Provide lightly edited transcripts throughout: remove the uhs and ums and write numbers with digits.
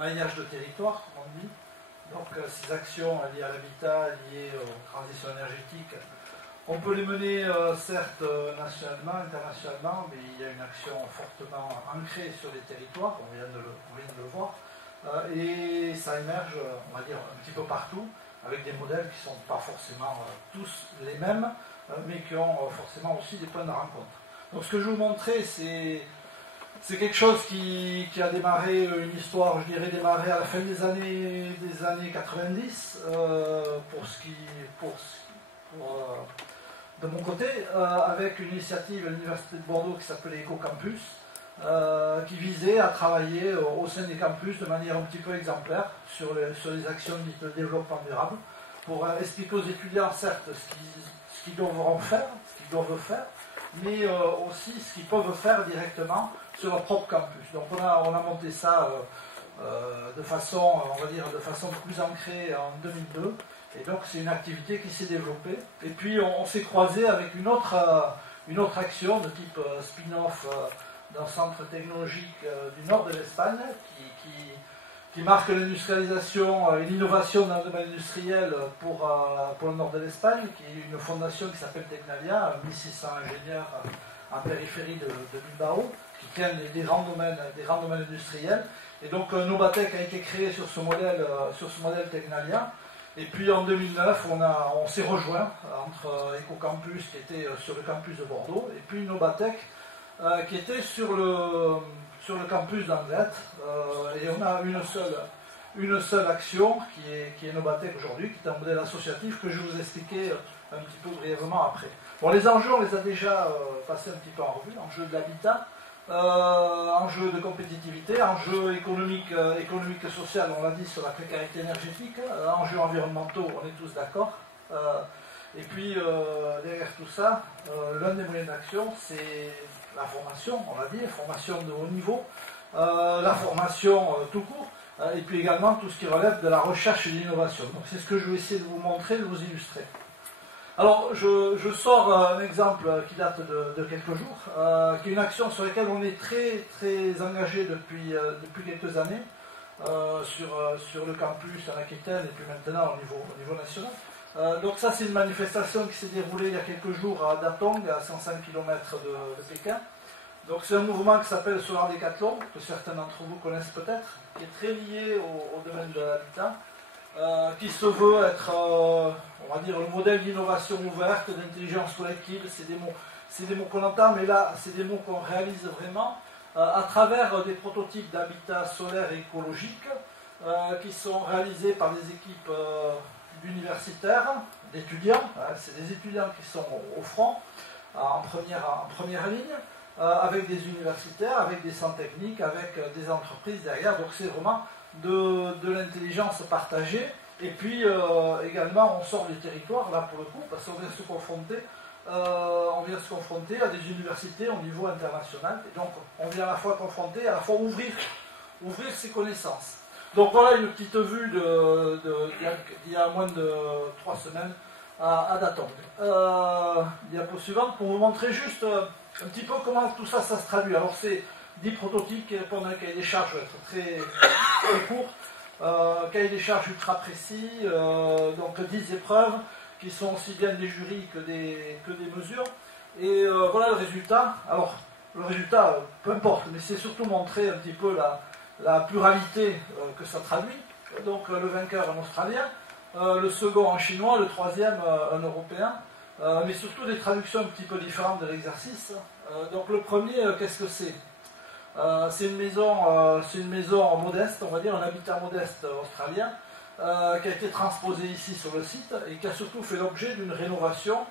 maillage de territoire, comme on dit. Donc ces actions liées à l'habitat, liées aux transitions énergétiques, on peut les mener certes nationalement, internationalement, mais il y a une action fortement ancrée sur les territoires, on vient de le voir, et ça émerge, on va dire, un petit peu partout, avec des modèles qui ne sont pas forcément tous les mêmes, mais qui ont forcément aussi des points de rencontre. Donc ce que je vais vous montrer, c'est quelque chose qui a démarré, une histoire, je dirais, démarrée à la fin des années 90, de mon côté, avec une initiative à l'Université de Bordeaux qui s'appelait EcoCampus, qui visait à travailler au sein des campus de manière un petit peu exemplaire sur les actions dites de développement durable, pour expliquer aux étudiants, certes, ce qu'ils devront faire, ce qu'ils doivent faire, mais aussi ce qu'ils peuvent faire directement sur leur propre campus. Donc on a monté ça de façon, on va dire, de façon plus ancrée en 2002, et donc c'est une activité qui s'est développée. Et puis on s'est croisé avec une autre action de type spin-off d'un centre technologique du nord de l'Espagne qui marque l'industrialisation et l'innovation dans le domaine industriel pour le nord de l'Espagne, qui est une fondation qui s'appelle Tecnalia, 1600 ingénieurs en périphérie de Bilbao, qui tiennent des grands domaines industriels. Et donc Nobatec a été créé sur ce modèle Tecnalia. Et puis en 2009, on s'est rejoint entre EcoCampus, qui était sur le campus de Bordeaux, et puis Nobatec, qui était sur le campus d'Anglette, et on a une seule action qui est Nobatec aujourd'hui, qui est un modèle associatif que je vais vous expliquer un petit peu brièvement après. Bon, les enjeux, on les a déjà passés un petit peu en revue, enjeux de l'habitat, enjeux de compétitivité, enjeux économiques et sociaux, on l'a dit, sur la précarité énergétique, enjeux environnementaux, on est tous d'accord. Et puis, derrière tout ça, l'un des moyens d'action, c'est la formation, on l'a dit, formation de haut niveau, la formation tout court, et puis également tout ce qui relève de la recherche et de l'innovation. Donc c'est ce que je vais essayer de vous montrer, de vous illustrer. Alors je sors un exemple qui date de quelques jours, qui est une action sur laquelle on est très très engagé depuis quelques années, sur le campus en Aquitaine et puis maintenant au niveau national. Donc ça c'est une manifestation qui s'est déroulée il y a quelques jours à Datong, à 105 km de Pékin. Donc c'est un mouvement qui s'appelle Solar Décathlon, que certains d'entre vous connaissent peut-être, qui est très lié au domaine de l'habitat, qui se veut être, on va dire, le modèle d'innovation ouverte, d'intelligence collective. C'est des mots qu'on entend, mais là c'est des mots qu'on réalise vraiment à travers des prototypes d'habitat solaire et écologique qui sont réalisés par des équipes d'universitaires, d'étudiants. C'est des étudiants qui sont au front, en première ligne, avec des universitaires, avec des centres techniques, avec des entreprises derrière. Donc c'est vraiment de l'intelligence partagée. Et puis également on sort du territoire, là pour le coup, parce qu'on vient se confronter à des universités au niveau international. Et donc on vient à la fois confronter, à la fois ouvrir ses connaissances. Donc voilà une petite vue d'il y a moins de 3 semaines à Datong. Diapo suivante pour vous montrer juste un petit peu comment tout ça se traduit. Alors c'est 10 prototypes qui répondent à un cahier des charges très court, cahier des charges ultra précis, donc 10 épreuves qui sont aussi bien des jurys que des mesures. Et voilà le résultat. Alors le résultat, peu importe, mais c'est surtout montrer un petit peu la pluralité que ça traduit. Donc le vainqueur un Australien, le second en chinois, le troisième un Européen, mais surtout des traductions un petit peu différentes de l'exercice. Donc le premier, qu'est-ce que c'est? C'est une maison modeste, on va dire, un habitat modeste australien, qui a été transposé ici sur le site et qui a surtout fait l'objet d'une rénovation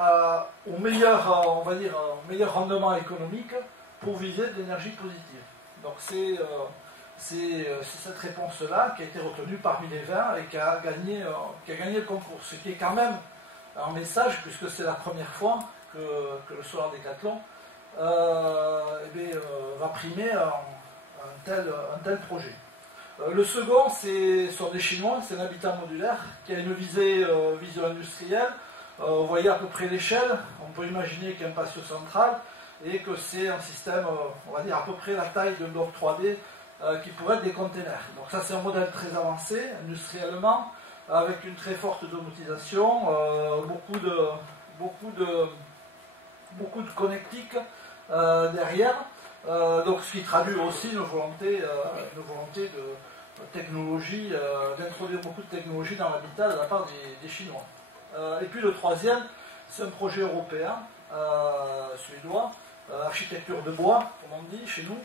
au meilleur, on va dire, au meilleur rendement économique pour viser de l'énergie positive. Donc c'est cette réponse-là qui a été retenue parmi les 20 et qui a gagné le concours. Ce qui est quand même un message, puisque c'est la première fois que le Solar Décathlon va primer un tel projet. Le second, c'est sur des Chinois, c'est un habitat modulaire qui a une vision industrielle. Vous voyez à peu près l'échelle, on peut imaginer qu'il y a un patio central et que c'est un système, on va dire à peu près la taille d'un bloc 3D qui pourraient être des containers. Donc ça c'est un modèle très avancé industriellement, avec une très forte domotisation, beaucoup de connectiques derrière, donc ce qui traduit aussi une volonté de technologie, d'introduire beaucoup de technologie dans l'habitat de la part des Chinois. Et puis le troisième, c'est un projet européen, suédois, architecture de bois, comme on dit chez nous,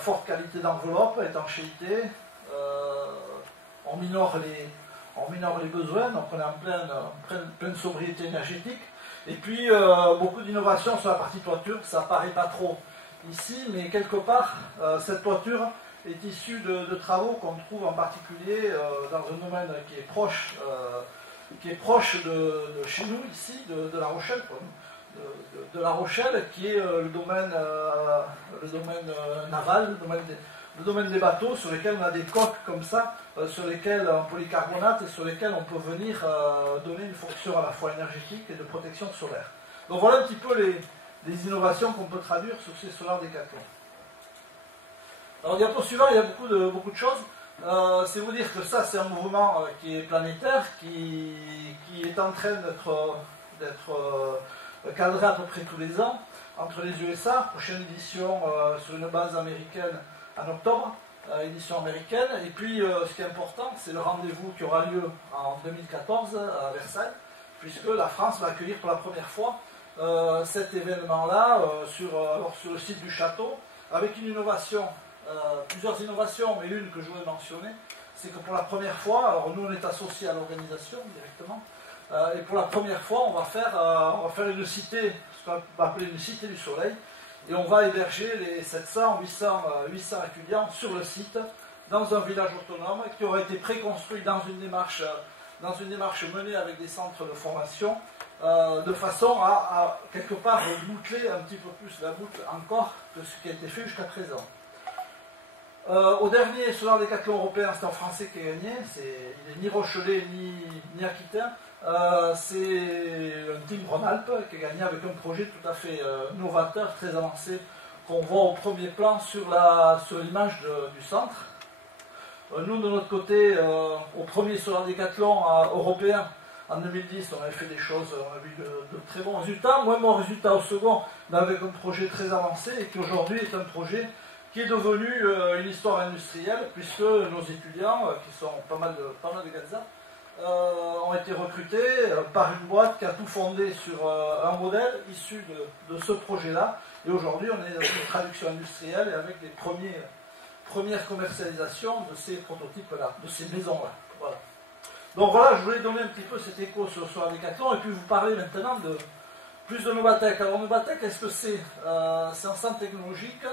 forte qualité d'enveloppe, étanchéité, on minore les besoins, donc on est en pleine sobriété énergétique. Et puis beaucoup d'innovations sur la partie toiture, ça paraît pas trop ici, mais quelque part, cette toiture est issue de travaux qu'on trouve en particulier dans un domaine qui est proche de chez nous, ici, de La Rochelle, quoi. De La Rochelle, qui est le domaine naval, le domaine des bateaux, sur lesquels on a des coques comme ça, sur lesquelles en polycarbonate et sur lesquelles on peut venir donner une fonction à la fois énergétique et de protection solaire. Donc voilà un petit peu les innovations qu'on peut traduire sur ces Solar Decathlon. Alors diapo suivant, il y a beaucoup de choses. C'est vous dire que ça c'est un mouvement qui est planétaire, qui est en train d'être cadré à peu près tous les ans entre les USA, prochaine édition sur une base américaine en octobre, édition américaine. Et puis ce qui est important, c'est le rendez-vous qui aura lieu en 2014 à Versailles, puisque la France va accueillir pour la première fois cet événement-là sur le site du château, avec une innovation, plusieurs innovations, mais une que je voulais mentionner, c'est que pour la première fois, alors nous on est associés à l'organisation directement, et pour la première fois on va faire une cité, ce qu'on va appeler une cité du soleil, et on va héberger les 700, 800 étudiants sur le site, dans un village autonome qui aura été préconstruit dans une démarche menée avec des centres de formation, de façon à quelque part boucler un petit peu plus la boucle encore que ce qui a été fait jusqu'à présent. Au dernier Solar Decathlon européen, c'est un Français qui a gagné, il n'est ni Rochelais ni Aquitain, c'est un team Rhône-Alpes qui a gagné avec un projet tout à fait novateur, très avancé, qu'on voit au premier plan sur l'image du centre. Nous, de notre côté, au premier Solar Decathlon européen, en 2010, on avait fait des choses, on a vu de très bons résultats, moins bons résultats au second, mais avec un projet très avancé et qui aujourd'hui est un projet qui est devenu une histoire industrielle, puisque nos étudiants, qui sont pas mal de Gaza, ont été recrutés par une boîte qui a tout fondé sur un modèle issu de ce projet-là. Et aujourd'hui, on est dans une traduction industrielle et avec les premières commercialisations de ces prototypes-là, de ces maisons-là. Voilà. Donc voilà, je voulais donner un petit peu cet écho sur Solar Decathlon et puis vous parler maintenant plus de Novatec. Alors Novatec, qu'est-ce que c'est? C'est un centre technologique.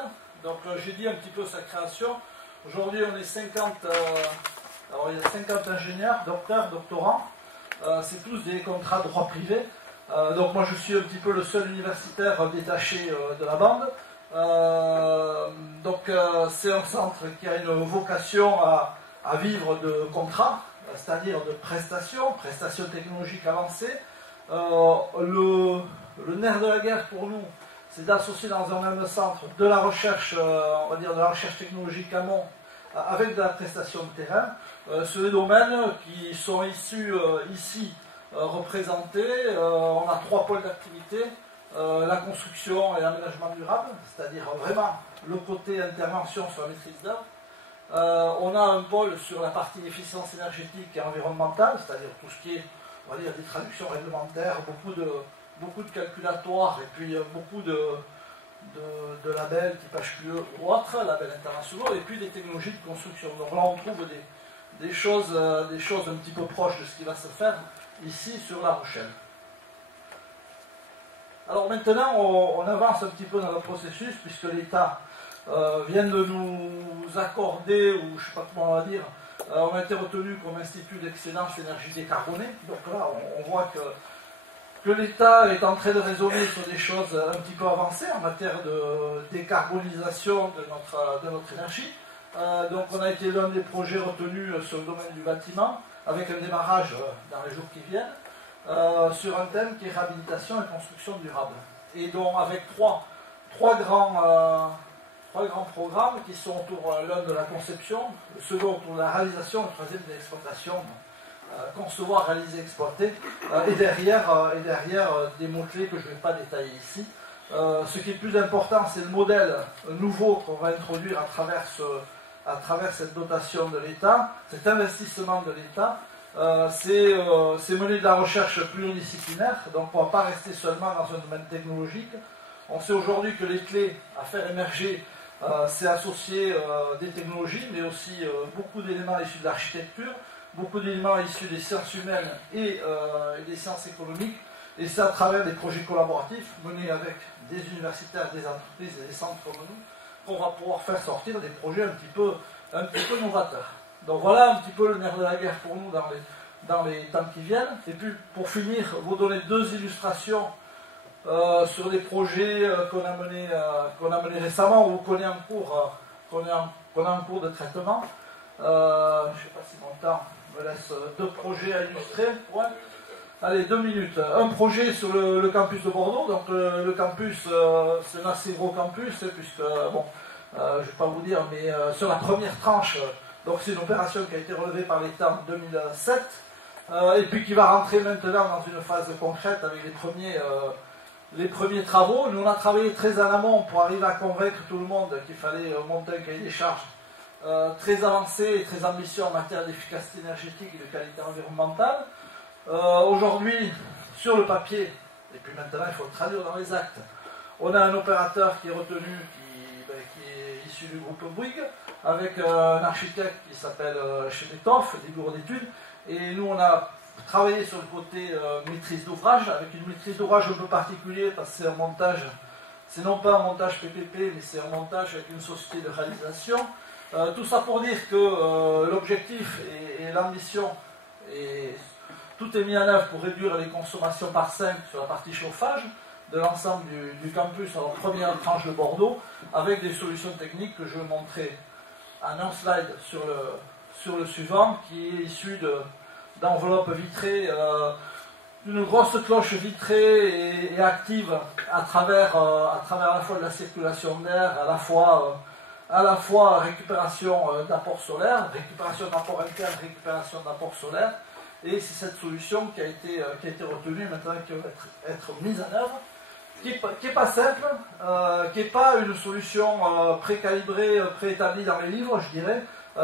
Donc j'ai dit un petit peu sa création. Aujourd'hui, on est 50. Alors il y a 50 ingénieurs, docteurs, doctorants. C'est tous des contrats de droit privé. Donc moi je suis un petit peu le seul universitaire détaché de la bande. Donc c'est un centre qui a une vocation à vivre de contrats, c'est-à-dire de prestations technologiques avancées. Le nerf de la guerre pour nous, c'est d'associer dans un même centre de la recherche, on va dire de la recherche technologique amont, avec de la prestation de terrain, sur les domaines qui sont issus ici représentés. On a 3 pôles d'activité, la construction et l'aménagement durable, c'est-à-dire vraiment le côté intervention sur la maîtrise d'œuvre. On a un pôle sur la partie efficience énergétique et environnementale, c'est-à-dire tout ce qui est, on va dire, des traductions réglementaires, beaucoup de calculatoires et puis beaucoup de labels type HQE ou autres, labels internationaux, et puis des technologies de construction. Donc là on trouve des choses un petit peu proches de ce qui va se faire ici sur La Rochelle. Alors maintenant on avance un petit peu dans le processus puisque l'État vient de nous accorder, ou je ne sais pas comment on va dire, on a été retenu comme Institut d'Excellence Énergie Décarbonée. Donc là on voit que l'État est en train de raisonner sur des choses un petit peu avancées en matière de décarbonisation de notre énergie. Donc on a été l'un des projets retenus sur le domaine du bâtiment, avec un démarrage dans les jours qui viennent, sur un thème qui est réhabilitation et construction durable. Et donc avec trois grands Trois grands programmes qui sont autour l'un de la conception, le second autour de la réalisation, le troisième de l'exploitation, concevoir, réaliser, exploiter, et derrière des mots-clés que je ne vais pas détailler ici. Ce qui est plus important, c'est le modèle nouveau qu'on va introduire à travers cette dotation de l'État, cet investissement de l'État. C'est mener de la recherche pluridisciplinaire, donc on ne va pas rester seulement dans un domaine technologique. On sait aujourd'hui que les clés à faire émerger, c'est associer des technologies, mais aussi beaucoup d'éléments issus de l'architecture, beaucoup d'éléments issus des sciences humaines et des sciences économiques, et c'est à travers des projets collaboratifs menés avec des universitaires, des entreprises et des centres comme nous, qu'on va pouvoir faire sortir des projets un petit peu novateurs. Donc voilà un petit peu le nerf de la guerre pour nous dans les temps qui viennent. Et puis pour finir, vous donner deux illustrations sur des projets qu'on a menés récemment ou qu'on est en cours de traitement. Je ne sais pas si mon temps me laisse deux projets à illustrer. Ouais. Allez, 2 minutes. Un projet sur le campus de Bordeaux. Donc le campus, c'est un assez gros campus, puisque, bon, je ne vais pas vous dire, mais sur la première tranche, donc c'est une opération qui a été relevée par l'État en 2007, et puis qui va rentrer maintenant dans une phase concrète avec les premiers travaux. Nous, on a travaillé très en amont pour arriver à convaincre tout le monde qu'il fallait monter un cahier des charges très avancé et très ambitieux en matière d'efficacité énergétique et de qualité environnementale. Aujourd'hui, sur le papier, et puis maintenant il faut le traduire dans les actes, on a un opérateur qui est retenu, qui est issu du groupe Bouygues, avec un architecte qui s'appelle Chemetov, des bureaux d'études, et nous on a travaillé sur le côté maîtrise d'ouvrage, avec une maîtrise d'ouvrage un peu particulière, parce que c'est un montage, c'est non pas un montage PPP, mais c'est un montage avec une société de réalisation. Tout ça pour dire que l'objectif et l'ambition, et tout est mis en œuvre pour réduire les consommations par 5 sur la partie chauffage de l'ensemble du campus en première tranche de Bordeaux, avec des solutions techniques que je vais montrer en un slide sur le suivant, qui est issu d'enveloppes vitrées, d'une grosse cloche vitrée et active à travers à la fois de la circulation d'air, à la fois récupération d'apport solaire, récupération d'apport interne, récupération d'apport solaire. Et c'est cette solution qui a été retenue maintenant, qui va être mise en œuvre, qui n'est pas simple, qui n'est pas une solution précalibrée, préétablie dans les livres, je dirais,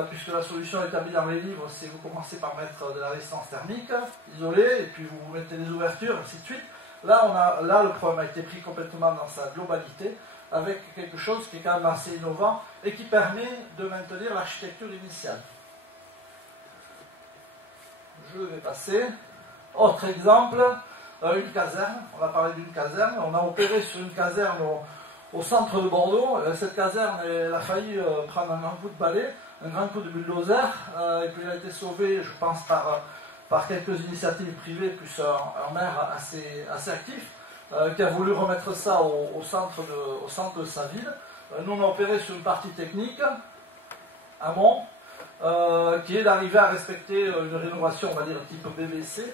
puisque la solution établie dans les livres, c'est vous commencez par mettre de la résistance thermique, isolée, et puis vous mettez des ouvertures, ainsi de suite. Là, le problème a été pris complètement dans sa globalité, avec quelque chose qui est quand même assez innovant et qui permet de maintenir l'architecture initiale. Je vais passer. Autre exemple, une caserne. On va parler d'une caserne. On a opéré sur une caserne au centre de Bordeaux. Cette caserne, elle a failli prendre un grand coup de balai, un grand coup de bulldozer, et puis elle a été sauvée, je pense, par quelques initiatives privées, plus un maire assez actif, qui a voulu remettre ça au centre de sa ville. Nous, on a opéré sur une partie technique, amont, qui est d'arriver à respecter une rénovation, on va dire, type BBC.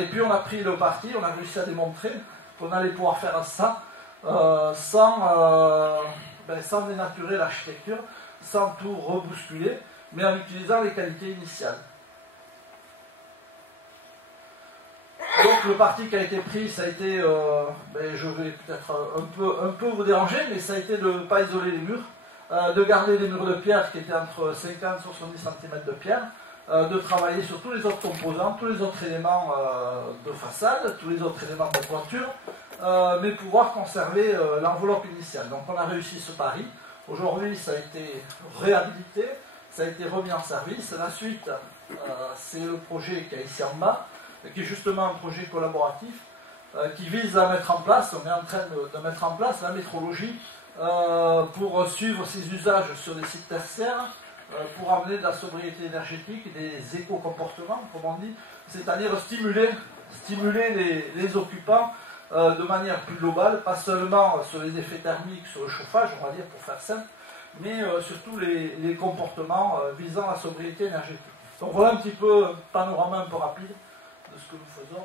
Et puis on a pris le parti, on a réussi à démontrer qu'on allait pouvoir faire ça sans dénaturer l'architecture, sans tout rebousculer, mais en utilisant les qualités initiales. Donc le parti qui a été pris, ça a été, je vais peut-être un peu vous déranger, mais ça a été de ne pas isoler les murs, de garder les murs de pierre qui étaient entre 50 et 70 cm de pierre, de travailler sur tous les autres composants, tous les autres éléments de façade, tous les autres éléments de toiture, mais pouvoir conserver l'enveloppe initiale. Donc on a réussi ce pari. Aujourd'hui, ça a été réhabilité, ça a été remis en service. La suite, c'est le projet qui est ici en bas, qui est justement un projet collaboratif, qui vise à mettre en place, on est en train de mettre en place la métrologie pour suivre ses usages sur des sites tertiaires, pour amener de la sobriété énergétique, des éco-comportements, comme on dit, c'est-à-dire stimuler les occupants de manière plus globale, pas seulement sur les effets thermiques, sur le chauffage, on va dire, pour faire simple, mais surtout les comportements visant la sobriété énergétique. Donc voilà un petit peu un panorama un peu rapide de ce que nous faisons.